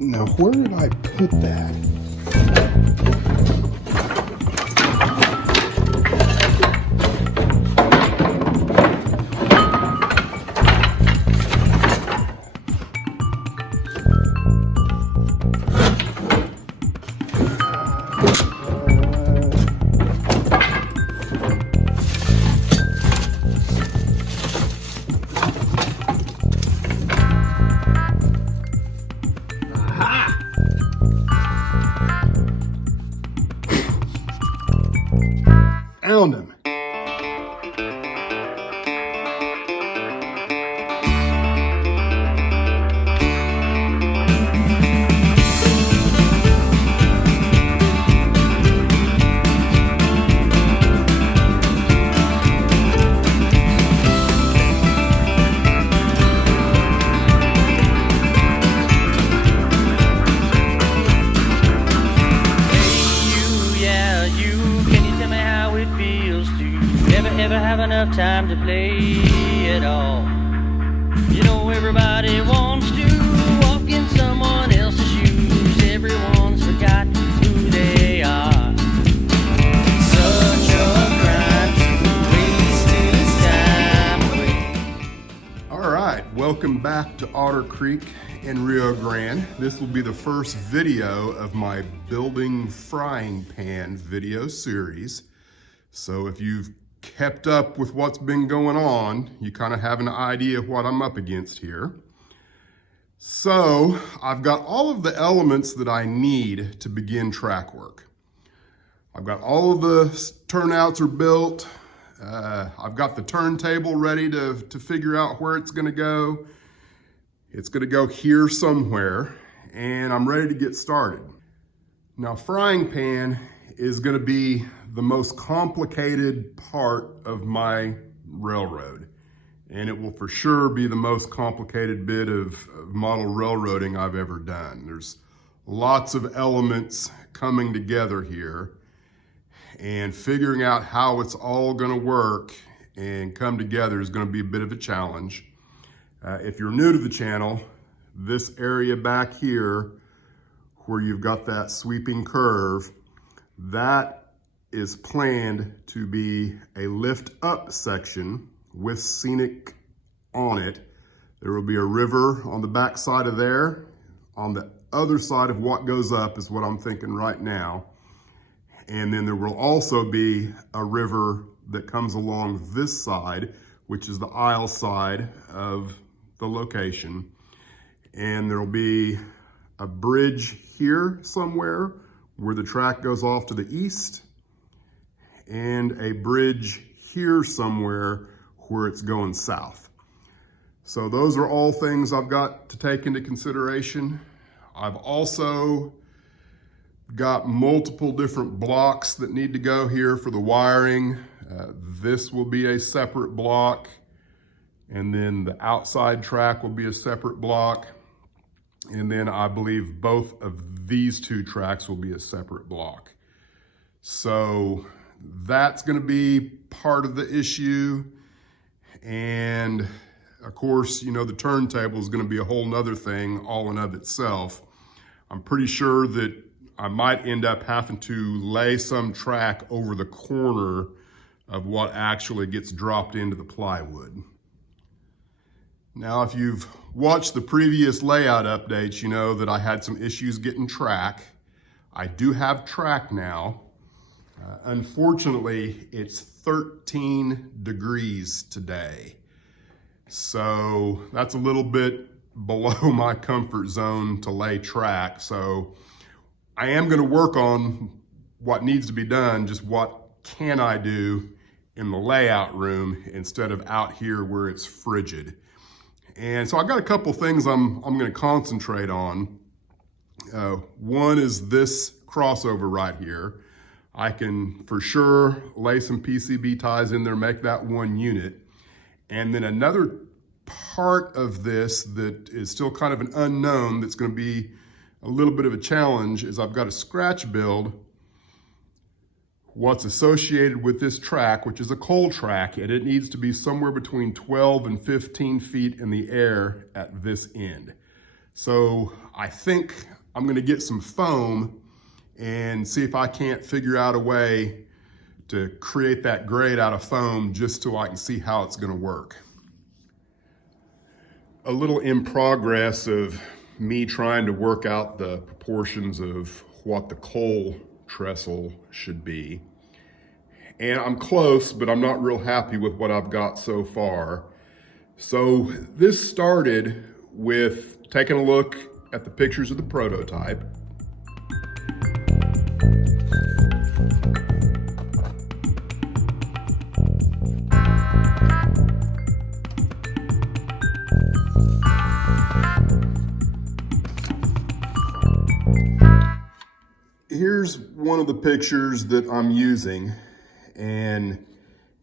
Now, where did I put that? Found him. Never have enough time to play at all. You know everybody wants to walk in someone else's shoes. Everyone's forgotten who they are. Such a crime to waste his time away. All right, welcome back to Otter Creek in Rio Grande. This will be the first video of my building frying pan video series. So if you've kept up with what's been going on, you kind of have an idea of what I'm up against here. So I've got all of the elements that I need to begin track work. I've got all of the turnouts are built. I've got the turntable ready to figure out where it's gonna go. It's gonna go here somewhere, and I'm ready to get started. Now, frying pan is gonna be the most complicated part of my railroad. And it will for sure be the most complicated bit of model railroading I've ever done. There's lots of elements coming together here, and figuring out how it's all gonna work and come together is gonna be a bit of a challenge. If you're new to the channel, this area back here where you've got that sweeping curve, that is planned to be a lift up section with scenic on it. There will be a river on the back side of there. On the other side of what goes up is what I'm thinking right now. And then there will also be a river that comes along this side, which is the aisle side of the location. And there'll be a bridge here somewhere where the track goes off to the east, and a bridge here somewhere where it's going south. So those are all things I've got to take into consideration. I've also got multiple different blocks that need to go here for the wiring. This will be a separate block, and then the outside track will be a separate block. And then I believe both of these two tracks will be a separate block. So that's gonna be part of the issue. And of course, you know, the turntable is gonna be a whole nother thing all in of itself. I'm pretty sure that I might end up having to lay some track over the corner of what actually gets dropped into the plywood. Now, if you've watched the previous layout updates, you know that I had some issues getting track. I do have track now. Unfortunately, it's 13 degrees today. So that's a little bit below my comfort zone to lay track. So I am gonna work on what needs to be done, just what can I do in the layout room instead of out here where it's frigid. And so I got a couple things I'm gonna concentrate on. One is this crossover right here. I can for sure lay some PCB ties in there, make that one unit. And then another part of this that is still kind of an unknown that's gonna be a little bit of a challenge is I've got a scratch build what's associated with this track, which is a coal track, and it needs to be somewhere between 12 and 15 feet in the air at this end. So I think I'm gonna get some foam and see if I can't figure out a way to create that grade out of foam just so I can see how it's gonna work. A little in progress of me trying to work out the proportions of what the coal trestle should be. And I'm close, but I'm not real happy with what I've got so far. So this started with taking a look at the pictures of the prototype. Here's one of the pictures that I'm using, and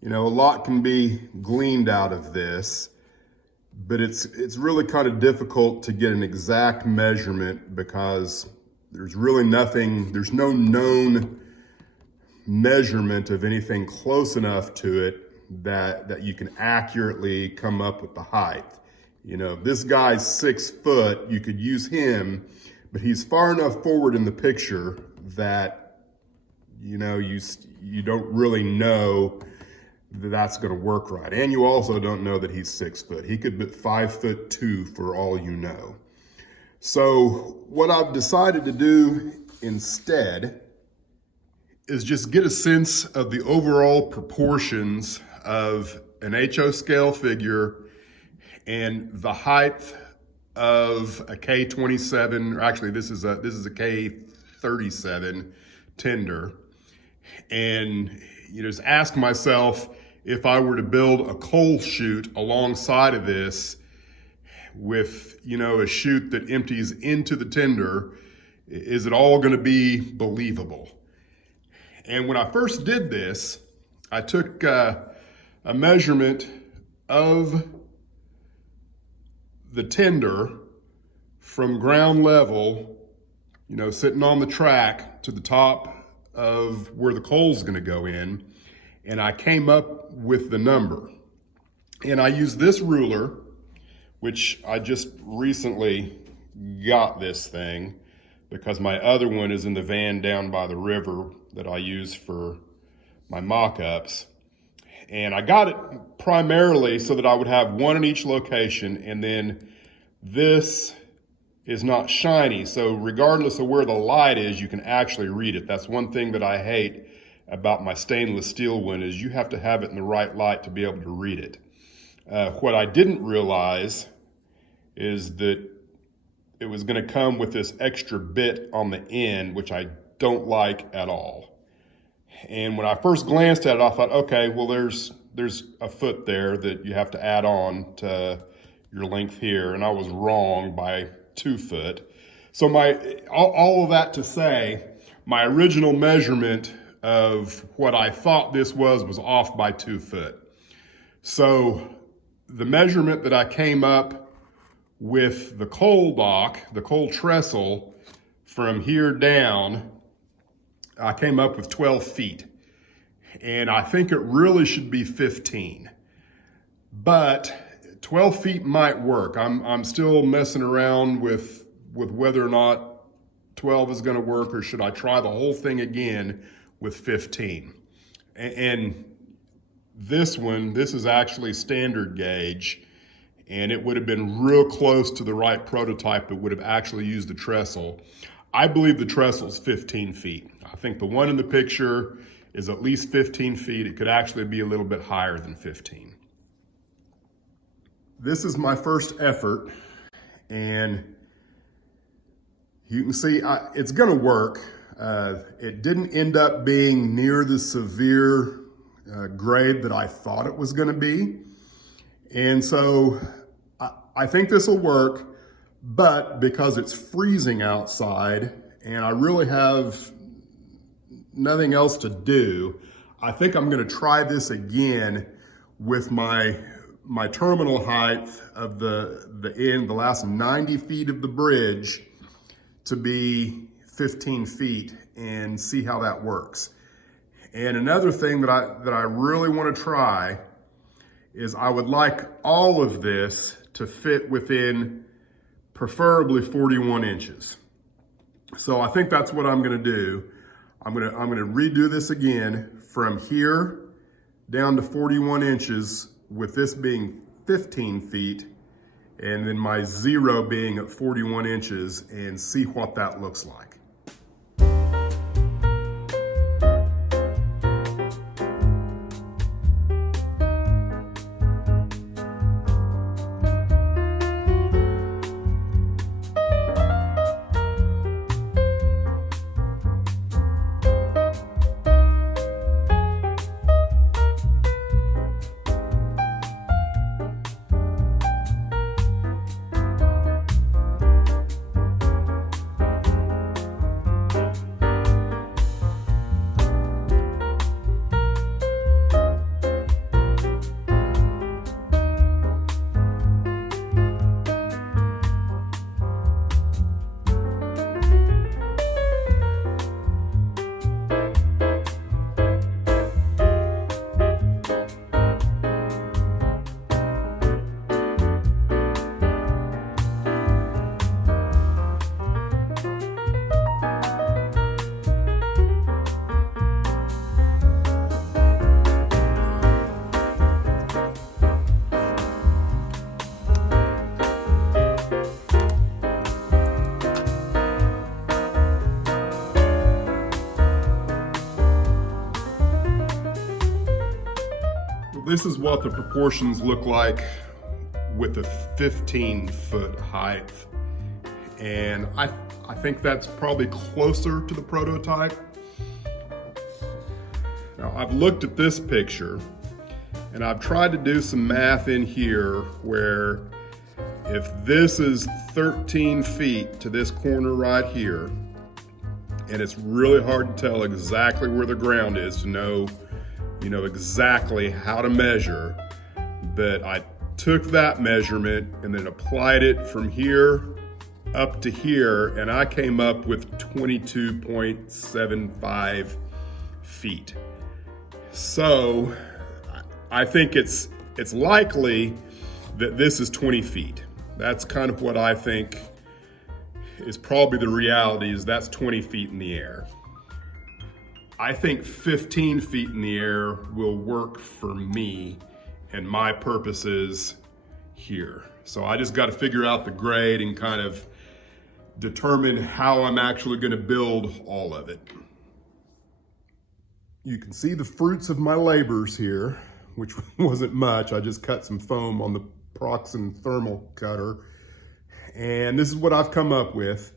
you know, a lot can be gleaned out of this, but it's really kind of difficult to get an exact measurement because there's really nothing, there's no known measurement of anything close enough to it that you can accurately come up with the height. You know, this guy's 6 foot, you could use him, but he's far enough forward in the picture that, you know, you don't really know that that's going to work right. And you also don't know that he's 6 foot. He could be 5'2" for all you know. So what I've decided to do instead is just get a sense of the overall proportions of an HO scale figure and the height of a K27, or actually this is a K37 tender. And you know, just ask myself, if I were to build a coal chute alongside of this with, you know, a chute that empties into the tender, is it all going to be believable? And when I first did this, I took a measurement of the tender from ground level, you know, sitting on the track to the top of where the coal's going to go in, and I came up with the number. And I used this ruler, which I just recently got this thing because my other one is in the van down by the river that I use for my mock-ups. And I got it primarily so that I would have one in each location, and then this is not shiny. So regardless of where the light is, you can actually read it. That's one thing that I hate about my stainless steel one, is you have to have it in the right light to be able to read it. What I didn't realize is that it was going to come with this extra bit on the end, which I don't like at all. And when I first glanced at it, I thought, okay, well, there's a foot there that you have to add on to your length here. And I was wrong by 2 foot. So all of that to say, my original measurement of what I thought this was off by 2 foot. So the measurement that I came up with the coal dock, the coal trestle, from here down, I came up with 12 feet. And I think it really should be 15. But 12 feet might work. I'm still messing around with whether or not 12 is going to work, or should I try the whole thing again with 15. And this is actually standard gauge, and it would have been real close to the right prototype that would have actually used the trestle. I believe the trestle is 15 feet. I think the one in the picture is at least 15 feet. It could actually be a little bit higher than 15. This is my first effort, and you can see it's gonna work. It didn't end up being near the severe grade that I thought it was gonna be. And so I think this will work, but because it's freezing outside and I really have nothing else to do, I think I'm gonna try this again with my terminal height of the last 90 feet of the bridge to be 15 feet and see how that works. And another thing that I really want to try is I would like all of this to fit within preferably 41 inches. So I think that's what I'm gonna do. I'm gonna redo this again from here down to 41 inches, with this being 15 feet, and then my zero being at 41 inches, and see what that looks like. This is what the proportions look like with a 15-foot height. And I think that's probably closer to the prototype. Now, I've looked at this picture and I've tried to do some math in here where if this is 13 feet to this corner right here, and it's really hard to tell exactly where the ground is to know, you know, exactly how to measure, but I took that measurement and then applied it from here up to here, and I came up with 22.75 feet. So I think it's likely that this is 20 feet. That's kind of what I think is probably the reality, is that's 20 feet in the air. I think 15 feet in the air will work for me and my purposes here. So I just got to figure out the grade and kind of determine how I'm actually going to build all of it. You can see the fruits of my labors here, which wasn't much. I just cut some foam on the Proxen thermal cutter, and this is what I've come up with.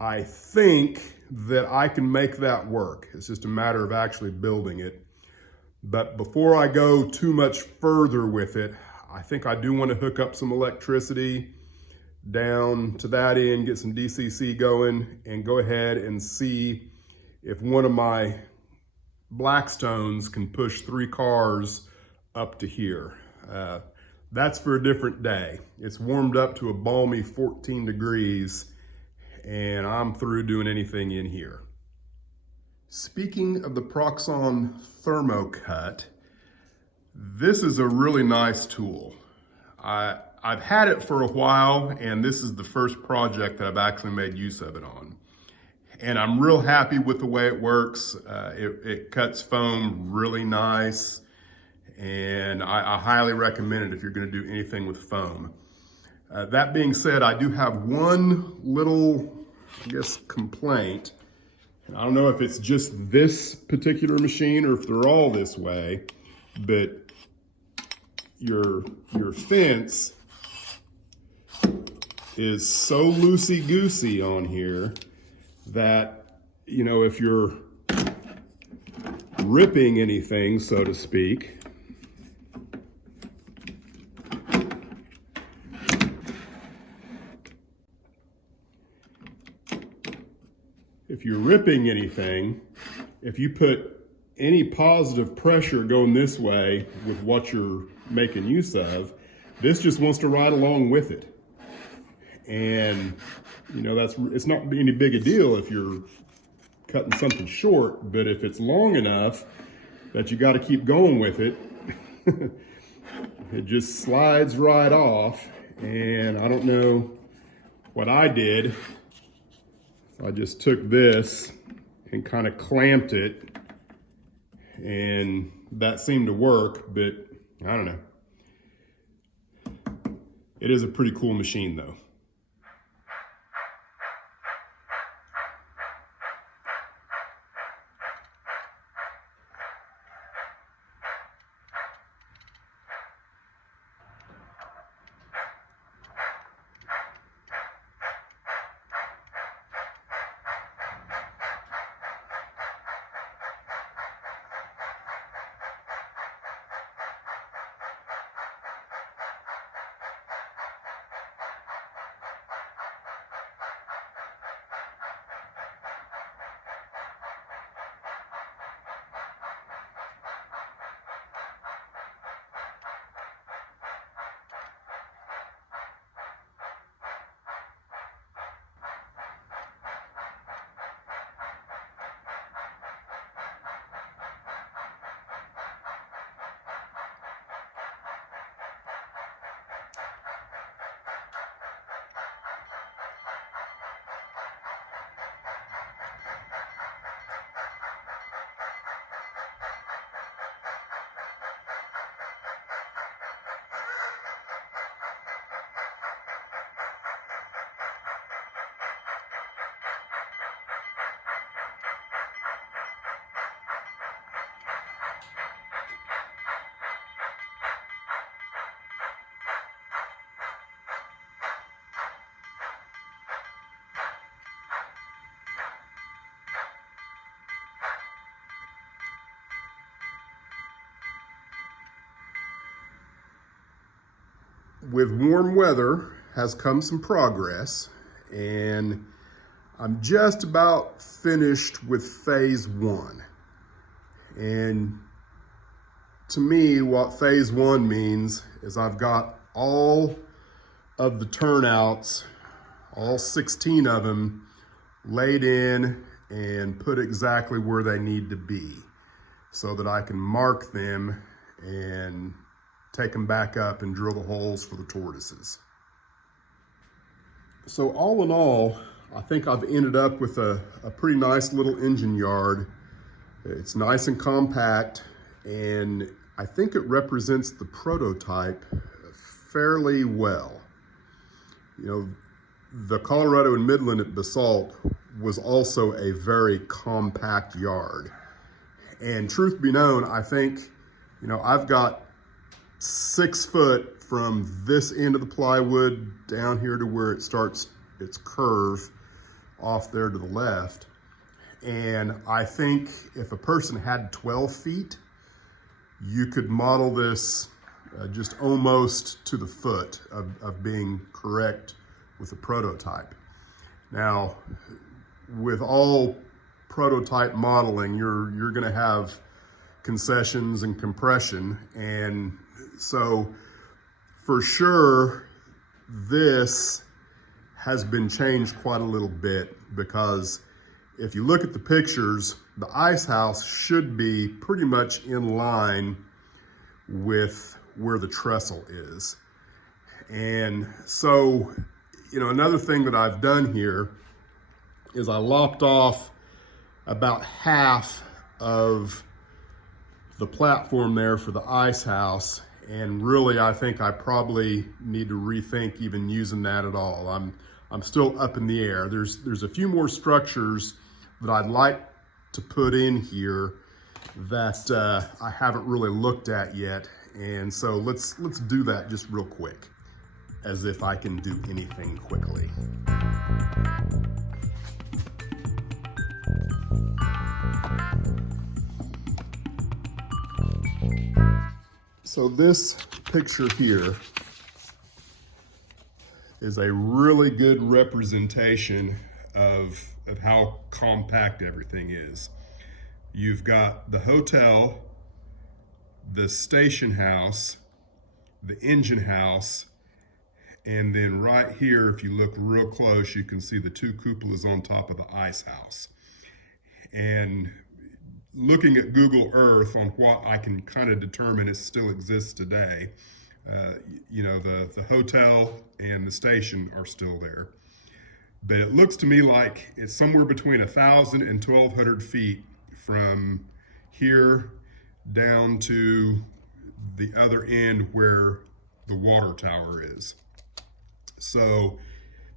I think that I can make that work. It's just a matter of actually building it. But before I go too much further with it, I think I do want to hook up some electricity down to that end, get some DCC going, and go ahead and see if one of my Blackstones can push 3 cars up to here. That's for a different day. It's warmed up to a balmy 14 degrees, and I'm through doing anything in here. Speaking of the Proxen Thermocut, this is a really nice tool. I've had it for a while, and this is the first project that I've actually made use of it on. And I'm real happy with the way it works. It cuts foam really nice, and I highly recommend it if you're gonna do anything with foam. That being said, I do have one little, I guess, complaint. And I don't know if it's just this particular machine or if they're all this way, but your fence is so loosey-goosey on here that, you know, if you're ripping anything, so to speak, if you put any positive pressure going this way with what you're making use of, this just wants to ride along with it. And, you know, it's not any big a deal if you're cutting something short, but if it's long enough that you got to keep going with it, it just slides right off. And I don't know what I did, I just took this and kind of clamped it, and that seemed to work, but I don't know. It is a pretty cool machine though. With warm weather has come some progress, and I'm just about finished with phase one. And to me, what phase one means is I've got all of the turnouts, all 16 of them, laid in and put exactly where they need to be so that I can mark them and take them back up and drill the holes for the tortoises. So all in all, I think I've ended up with a pretty nice little engine yard. It's nice and compact, and I think it represents the prototype fairly well. You know, the Colorado and Midland at Basalt was also a very compact yard. And truth be known, I think, you know, I've got 6 foot from this end of the plywood down here to where it starts its curve off there to the left. And I think if a person had 12 feet, you could model this just almost to the foot of being correct with the prototype. Now, with all prototype modeling, you're gonna have concessions and compression, and so for sure this has been changed quite a little bit, because if you look at the pictures, the ice house should be pretty much in line with where the trestle is. And so, you know, another thing that I've done here is I lopped off about half of the platform there for the ice house, and really I think I probably need to rethink even using that at all. I'm still up in the air. There's a few more structures that I'd like to put in here that I haven't really looked at yet, and so let's do that just real quick, as if I can do anything quickly. So this picture here is a really good representation of how compact everything is. You've got the hotel, the station house, the engine house, and then right here, if you look real close, you can see the 2 cupolas on top of the ice house. And looking at Google Earth on what I can kind of determine it still exists today, you know, the hotel and the station are still there. but it looks to me like it's somewhere between 1,000 and 1,200 feet from here down to the other end where the water tower is. So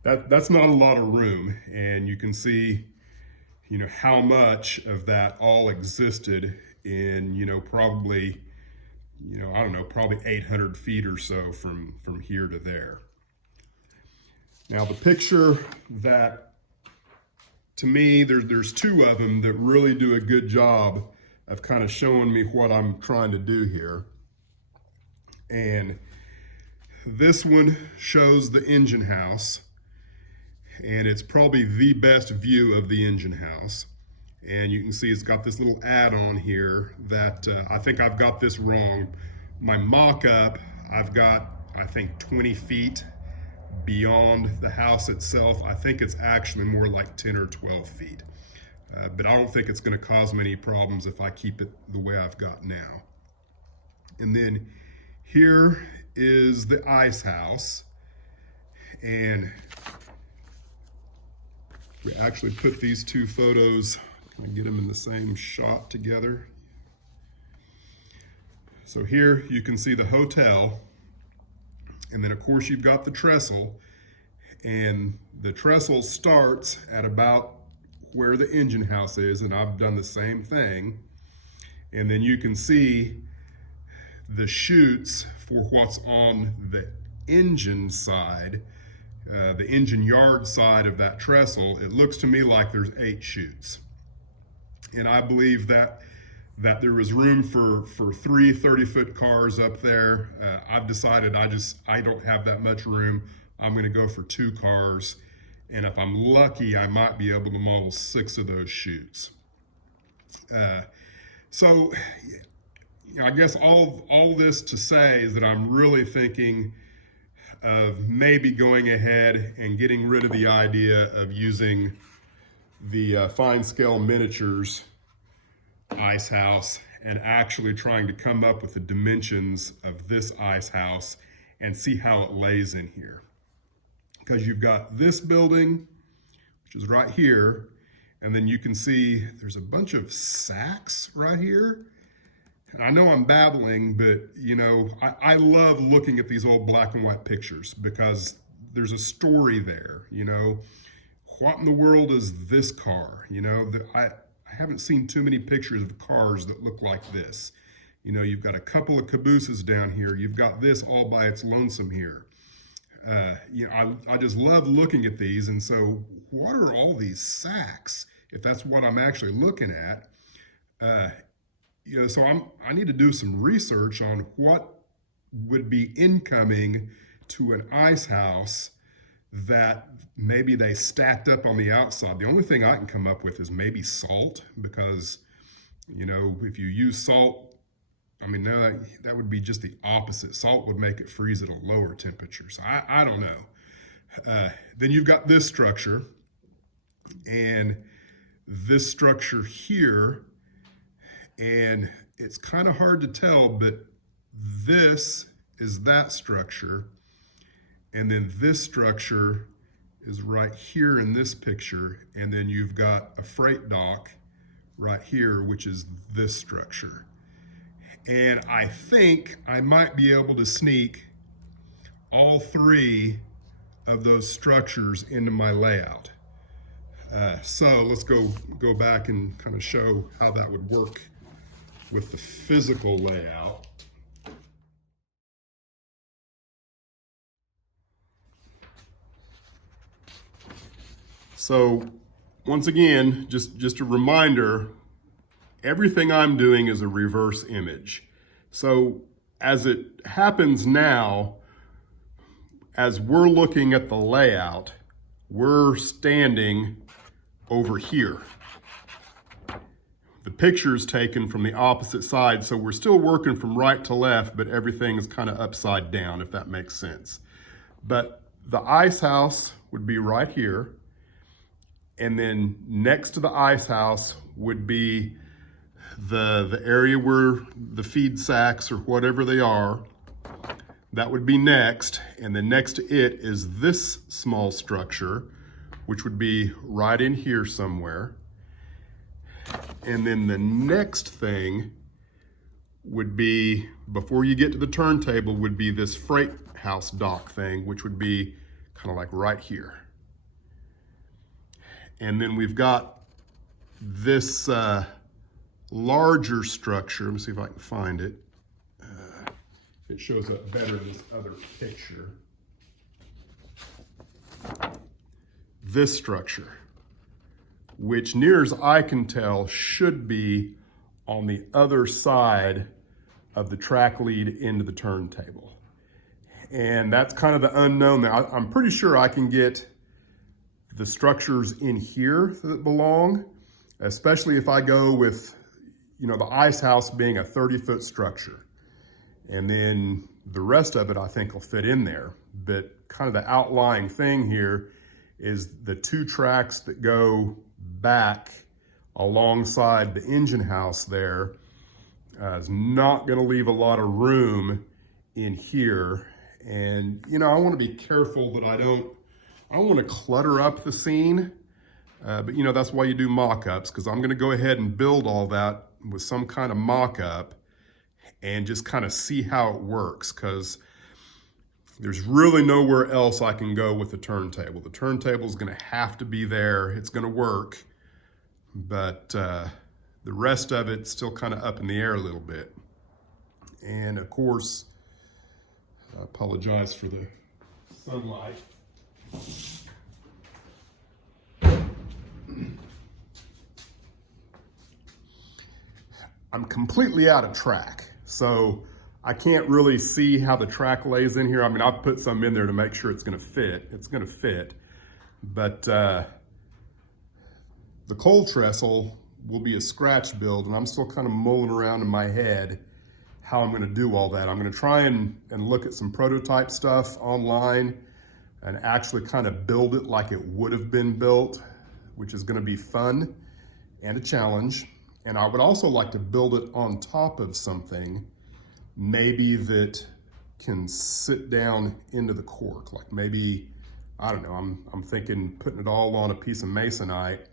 that's not a lot of room, and you can see, you know, how much of that all existed in, you know, probably, you know, I don't know, probably 800 feet or so from here to there. Now the picture that, to me, there's two of them that really do a good job of kind of showing me what I'm trying to do here. And this one shows the engine house, and it's probably the best view of the engine house. And you can see it's got this little add-on here that I think I've got this wrong. My mock-up, I've got, I think, 20 feet beyond the house itself. I think it's actually more like 10 or 12 feet. But I don't think it's going to cause me any problems if I keep it the way I've got now. And then here is the ice house. And we actually put these two photos, kind of get them in the same shot together. So here you can see the hotel, and then of course you've got the trestle, and the trestle starts at about where the engine house is, and I've done the same thing. And then you can see the chutes for what's on the engine side, the engine yard side of that trestle. It looks to me like there's 8 chutes. And I believe that there is room for 3 30-foot cars up there. I've decided I don't have that much room. I'm gonna go for 2 cars. And if I'm lucky, I might be able to model 6 of those chutes. So, you know, I guess all this to say is that I'm really thinking of maybe going ahead and getting rid of the idea of using the fine scale miniatures ice house and actually trying to come up with the dimensions of this ice house and see how it lays in here. Because you've got this building, which is right here, and then you can see there's a bunch of sacks right here. And I know I'm babbling, but you know, I love looking at these old black and white pictures because there's a story there. You know, what in the world is this car? You know, I haven't seen too many pictures of cars that look like this. You know, you've got a couple of cabooses down here. You've got this all by its lonesome here. You know, I just love looking at these. And so what are all these sacks, if that's what I'm actually looking at? You know, so I need to do some research on what would be incoming to an ice house that maybe they stacked up on the outside. The only thing I can come up with is maybe salt, because, you know, if you use salt, I mean, no, that would be just the opposite. Salt would make it freeze at a lower temperature. So I don't know. Then you've got this structure, and this structure here, and it's kind of hard to tell, but this is that structure, and then this structure is right here in this picture, and then you've got a freight dock right here, which is this structure. And I think I might be able to sneak all 3 of those structures into my layout. So let's go back and kind of show how that would work with the physical layout. So once again, just a reminder, everything I'm doing is a reverse image. So as it happens now, as we're looking at the layout, we're standing over here. The picture's taken from the opposite side, so we're still working from right to left, but everything's kind of upside down, if that makes sense. But the ice house would be right here, and then next to the ice house would be the area where the feed sacks or whatever they are. That would be next, and then next to it is this small structure, which would be right in here somewhere. And then the next thing would be, before you get to the turntable, would be this freight house dock thing, which would be kind of like right here. And then we've got this larger structure. Let me see if I can find it. It shows up better in this other picture. This structure, which near as I can tell should be on the other side of the track lead into the turntable. And that's kind of the unknown there. I'm pretty sure I can get the structures in here that belong, especially if I go with, you know, the ice house being a 30-foot structure. And then the rest of it I think will fit in there. But kind of the outlying thing here is the 2 tracks that go back alongside the engine house there is not going to leave a lot of room in here. And, you know, I want to be careful that I don't want to clutter up the scene. But, you know, that's why you do mock-ups, because I'm going to go ahead and build all that with some kind of mock-up and just kind of see how it works, because there's really nowhere else I can go with the turntable. The turntable is going to have to be there. It's going to work, but the rest of it's still kind of up in the air a little bit. And of course, I apologize for the sunlight. I'm completely out of track, so I can't really see how the track lays in here. I mean, I've put some in there to make sure it's gonna fit. It's gonna fit, but the coal trestle will be a scratch build, and I'm still kind of mulling around in my head how I'm gonna do all that. I'm gonna try and look at some prototype stuff online and actually kind of build it like it would have been built, which is gonna be fun and a challenge. And I would also like to build it on top of something, maybe that can sit down into the cork. Like maybe, I don't know, I'm thinking putting it all on a piece of masonite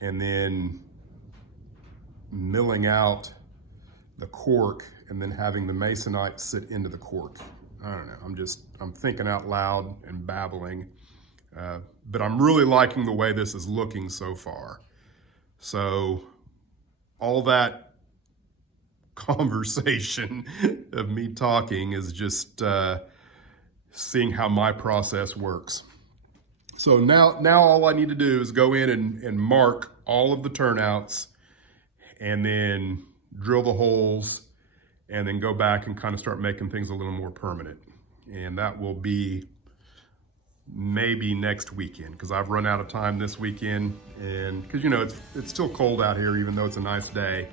and then milling out the cork and then having the masonite sit into the cork. I don't know, I'm thinking out loud and babbling, but I'm really liking the way this is looking so far. So all that conversation of me talking is just seeing how my process works. So now all I need to do is go in and mark all of the turnouts and then drill the holes and then go back and kind of start making things a little more permanent. And that will be maybe next weekend, because I've run out of time this weekend, and because, you know, it's still cold out here even though it's a nice day.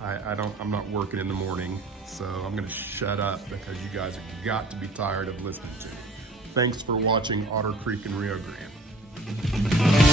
I'm not working in the morning, so I'm gonna shut up because you guys have got to be tired of listening to me. Thanks for watching Otter Creek and Rio Grande.